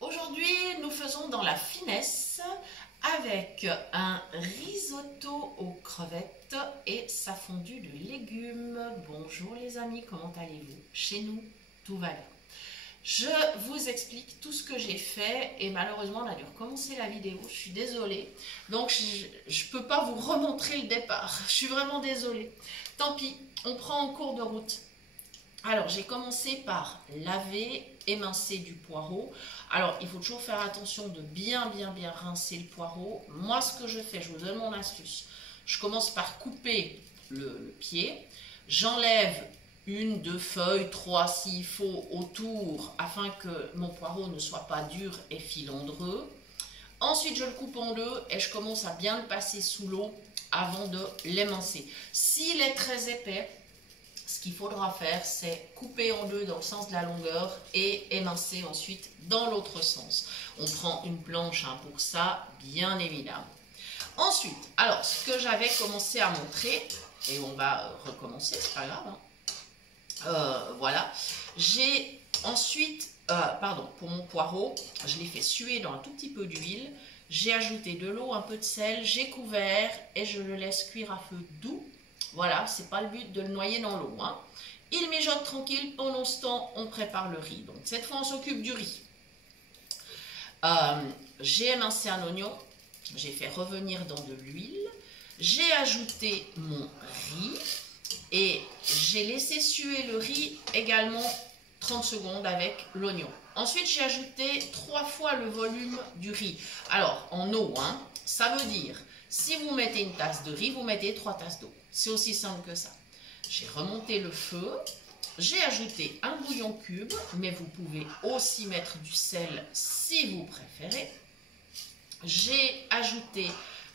Aujourd'hui, nous faisons dans la finesse avec un risotto aux crevettes et sa fondue de légumes. Bonjour les amis, comment allez-vous? Chez nous, tout va bien. Je vous explique tout ce que j'ai fait et malheureusement on a dû recommencer la vidéo, je suis désolée. Donc je ne peux pas vous remontrer le départ, je suis vraiment désolée. Tant pis, on prend en cours de route. Alors, j'ai commencé par laver, émincer du poireau. Alors, il faut toujours faire attention de bien rincer le poireau. Moi, ce que je fais, je vous donne mon astuce. Je commence par couper le pied. J'enlève une, deux feuilles, trois s'il faut autour, afin que mon poireau ne soit pas dur et filandreux. Ensuite, je le coupe en deux et je commence à bien le passer sous l'eau avant de l'émincer. S'il est très épais, ce qu'il faudra faire, c'est couper en deux dans le sens de la longueur et émincer ensuite dans l'autre sens. On prend une planche pour ça, bien évidemment. Ensuite, alors, ce que j'avais commencé à montrer, et on va recommencer, c'est pas grave, voilà. J'ai ensuite, pour mon poireau, je l'ai fait suer dans un tout petit peu d'huile. J'ai ajouté de l'eau, un peu de sel, j'ai couvert et je le laisse cuire à feu doux. Voilà, c'est pas le but de le noyer dans l'eau. Hein. Il mijote tranquille. Pendant ce temps, on prépare le riz. Donc, cette fois, on s'occupe du riz. J'ai émincé un oignon. J'ai fait revenir dans de l'huile. J'ai ajouté mon riz. Et j'ai laissé suer le riz également 30 secondes avec l'oignon. Ensuite, j'ai ajouté 3 fois le volume du riz. Alors, en eau, hein, ça veut dire, si vous mettez une tasse de riz, vous mettez 3 tasses d'eau. C'est aussi simple que ça. J'ai remonté le feu. J'ai ajouté un bouillon cube, mais vous pouvez aussi mettre du sel si vous préférez. J'ai ajouté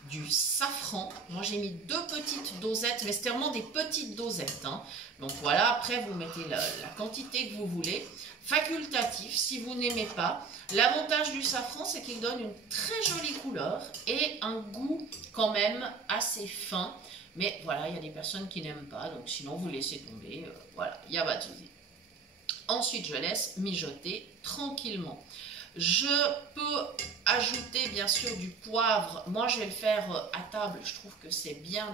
du safran. Moi, j'ai mis 2 petites dosettes, mais c'est vraiment des petites dosettes. Hein. Donc voilà, après, vous mettez la quantité que vous voulez. Facultatif, si vous n'aimez pas. L'avantage du safran, c'est qu'il donne une très jolie couleur et un goût quand même assez fin. Mais voilà, il y a des personnes qui n'aiment pas, donc sinon vous laissez tomber. Voilà, il n'y a pas de souci. Ensuite, je laisse mijoter tranquillement. Je peux ajouter bien sûr du poivre. Moi, je vais le faire à table. Je trouve que c'est bien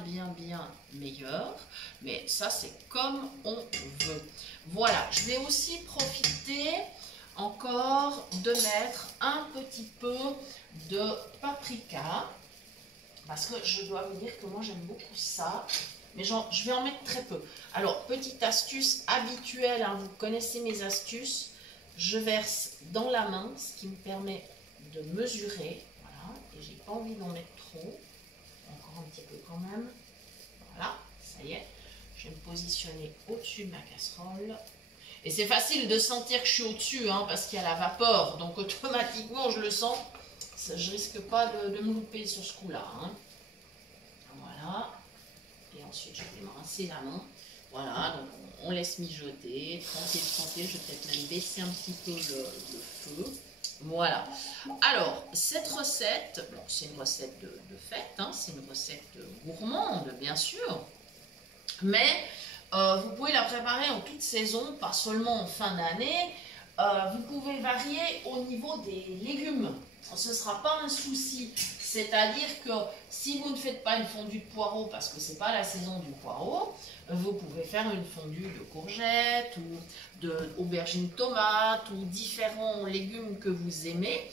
meilleur. Mais ça, c'est comme on veut. Voilà, je vais aussi profiter encore de mettre un petit peu de paprika. Parce que je dois vous dire que moi, j'aime beaucoup ça. Mais je vais en mettre très peu. Alors, petite astuce habituelle. Hein, vous connaissez mes astuces. Je verse dans la main, ce qui me permet de mesurer. Voilà, et j'ai pas envie d'en mettre trop. Encore un petit peu quand même. Voilà, ça y est. Je vais me positionner au-dessus de ma casserole. Et c'est facile de sentir que je suis au-dessus, hein, parce qu'il y a la vapeur. Donc automatiquement, je le sens. Je risque pas de me louper sur ce coup-là. Hein. Voilà. Et ensuite, je vais me rincer la main. Voilà, donc on laisse mijoter, tranquille, je vais peut-être même baisser un petit peu le feu. Voilà. Alors, cette recette, bon, c'est une recette de fête, hein, c'est une recette gourmande, bien sûr, mais vous pouvez la préparer en toute saison, pas seulement en fin d'année. Vous pouvez varier au niveau des légumes. Ce ne sera pas un souci. C'est-à-dire que si vous ne faites pas une fondue de poireaux parce que ce n'est pas la saison du poireau, vous pouvez faire une fondue de courgettes ou d'aubergines tomates ou différents légumes que vous aimez.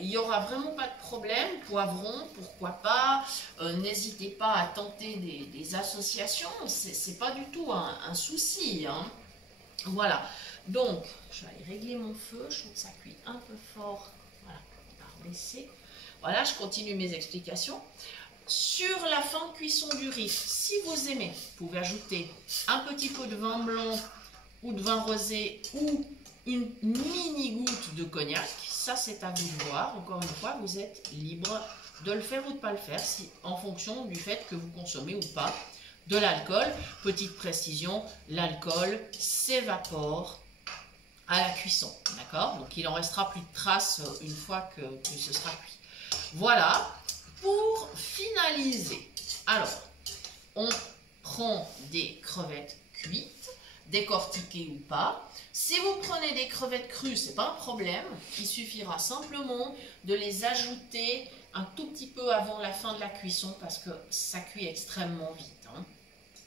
Il n'y aura vraiment pas de problème. Poivron, pourquoi pas. N'hésitez pas à tenter des associations. Ce n'est pas du tout un souci. Hein. Voilà. Donc, je vais aller régler mon feu. Je trouve que ça cuit un peu fort. Voilà, on va rebaisser. Voilà, je continue mes explications. Sur la fin de cuisson du riz, si vous aimez, vous pouvez ajouter un petit peu de vin blanc ou de vin rosé ou une mini goutte de cognac. Ça, c'est à vous de voir. Encore une fois, vous êtes libre de le faire ou de ne pas le faire en fonction du fait que vous consommez ou pas de l'alcool. Petite précision, l'alcool s'évapore à la cuisson, d'accord? Donc, il en restera plus de traces une fois que ce sera cuit. Voilà, pour finaliser, alors, on prend des crevettes cuites, décortiquées ou pas. Si vous prenez des crevettes crues, c'est pas un problème. Il suffira simplement de les ajouter un tout petit peu avant la fin de la cuisson parce que ça cuit extrêmement vite. Hein.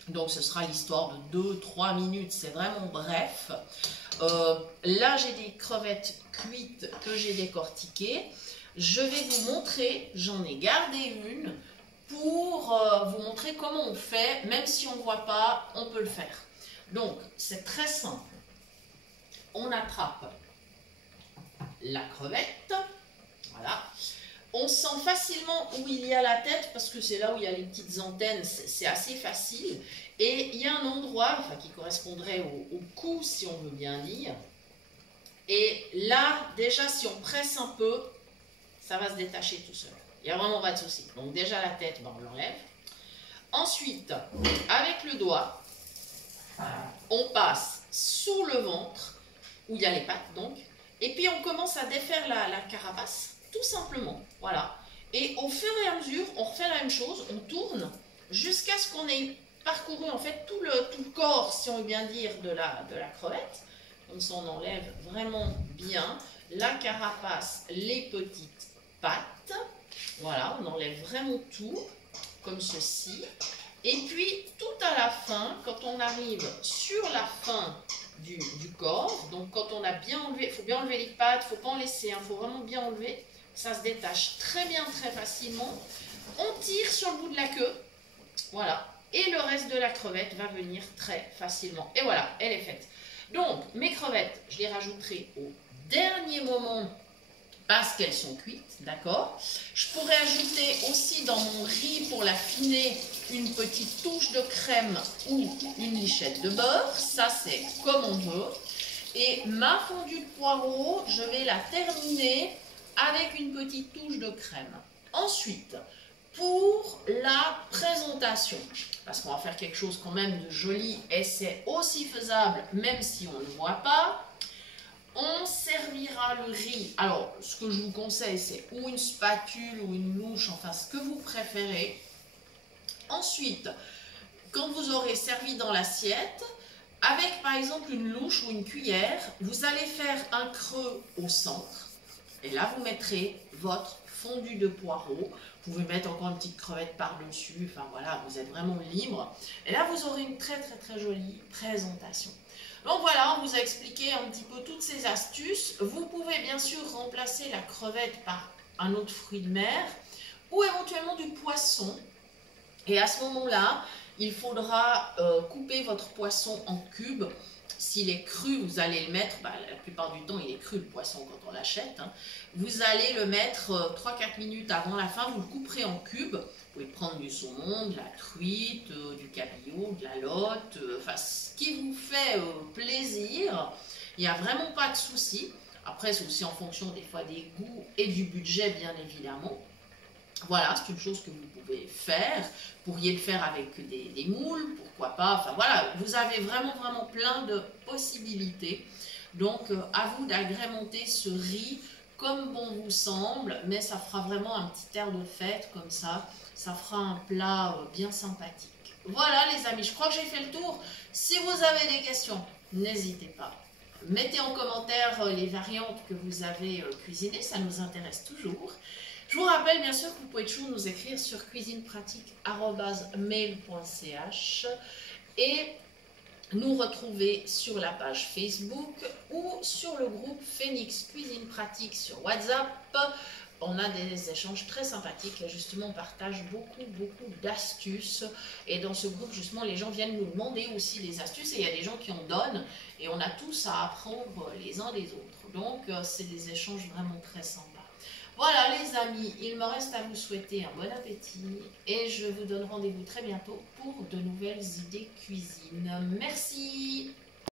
Donc ce sera l'histoire de 2-3 minutes, c'est vraiment bref. Là j'ai des crevettes cuites que j'ai décortiquées. Je vais vous montrer, j'en ai gardé une pour vous montrer comment on fait. Même si on ne voit pas, on peut le faire. Donc c'est très simple. On attrape la crevette, voilà. On sent facilement où il y a la tête parce que c'est là où il y a les petites antennes, c'est assez facile. Et il y a un endroit enfin, qui correspondrait au cou, si on veut bien dire. Et là, déjà, si on presse un peu, ça va se détacher tout seul. Il n'y a vraiment pas de souci. Donc déjà la tête, ben, on l'enlève. Ensuite, avec le doigt, on passe sous le ventre, où il y a les pattes donc, et puis on commence à défaire la carapace, tout simplement, voilà. Et au fur et à mesure, on refait la même chose, on tourne, jusqu'à ce qu'on ait parcouru en fait tout le corps, si on veut bien dire, de la crevette. Comme ça on enlève vraiment bien la carapace, les petites pattes, voilà, on enlève vraiment tout, comme ceci. Et puis, tout à la fin, quand on arrive sur la fin du corps, donc quand on a bien enlevé, il faut bien enlever les pattes, il ne faut pas en laisser, il faut vraiment bien enlever, ça se détache très bien, très facilement. On tire sur le bout de la queue, voilà, et le reste de la crevette va venir très facilement. Et voilà, elle est faite. Donc, mes crevettes, je les rajouterai au dernier moment parce qu'elles sont cuites, d'accord. Je pourrais ajouter aussi dans mon riz pour l'affiner une petite touche de crème ou une lichette de beurre, ça c'est comme on veut. Et ma fondue de poireaux, je vais la terminer avec une petite touche de crème. Ensuite, pour la présentation, parce qu'on va faire quelque chose quand même de joli et c'est aussi faisable même si on ne voit pas, on servira le riz. Alors, ce que je vous conseille, c'est ou une spatule ou une louche, enfin ce que vous préférez. Ensuite, quand vous aurez servi dans l'assiette, avec par exemple une louche ou une cuillère, vous allez faire un creux au centre. Et là, vous mettrez votre fondue de poireaux. Vous pouvez mettre encore une petite crevette par-dessus. Enfin voilà, vous êtes vraiment libre. Et là, vous aurez une très très très jolie présentation. Donc voilà, on vous a expliqué un petit peu toutes ces astuces. Vous pouvez bien sûr remplacer la crevette par un autre fruit de mer ou éventuellement du poisson. Et à ce moment-là, il faudra couper votre poisson en cubes. S'il est cru, vous allez le mettre, la plupart du temps il est cru le poisson quand on l'achète. Hein. Vous allez le mettre 3-4 minutes avant la fin, vous le couperez en cubes. Vous pouvez prendre du saumon, de la truite, du cabillaud, de la lotte, enfin ce qui vous fait plaisir. Il n'y a vraiment pas de souci. Après c'est aussi en fonction des fois des goûts et du budget bien évidemment. Voilà, c'est une chose que vous pouvez faire. Vous pourriez le faire avec des moules, pourquoi pas. Enfin voilà, vous avez vraiment plein de possibilités. Donc à vous d'agrémenter ce riz comme bon vous semble, mais ça fera vraiment un petit air de fête comme ça. Ça fera un plat bien sympathique. Voilà les amis, je crois que j'ai fait le tour. Si vous avez des questions, n'hésitez pas. Mettez en commentaire les variantes que vous avez cuisinées, ça nous intéresse toujours. Je vous rappelle bien sûr que vous pouvez toujours nous écrire sur cuisinepratique@mail.ch et nous retrouver sur la page Facebook ou sur le groupe Phoenix Cuisine Pratique sur WhatsApp. On a des échanges très sympathiques. Là, justement, on partage beaucoup d'astuces. Et dans ce groupe, justement, les gens viennent nous demander aussi des astuces. Et il y a des gens qui en donnent. Et on a tous à apprendre les uns des autres. Donc, c'est des échanges vraiment très sympas. Voilà les amis, il me reste à vous souhaiter un bon appétit et je vous donne rendez-vous très bientôt pour de nouvelles idées cuisine. Merci!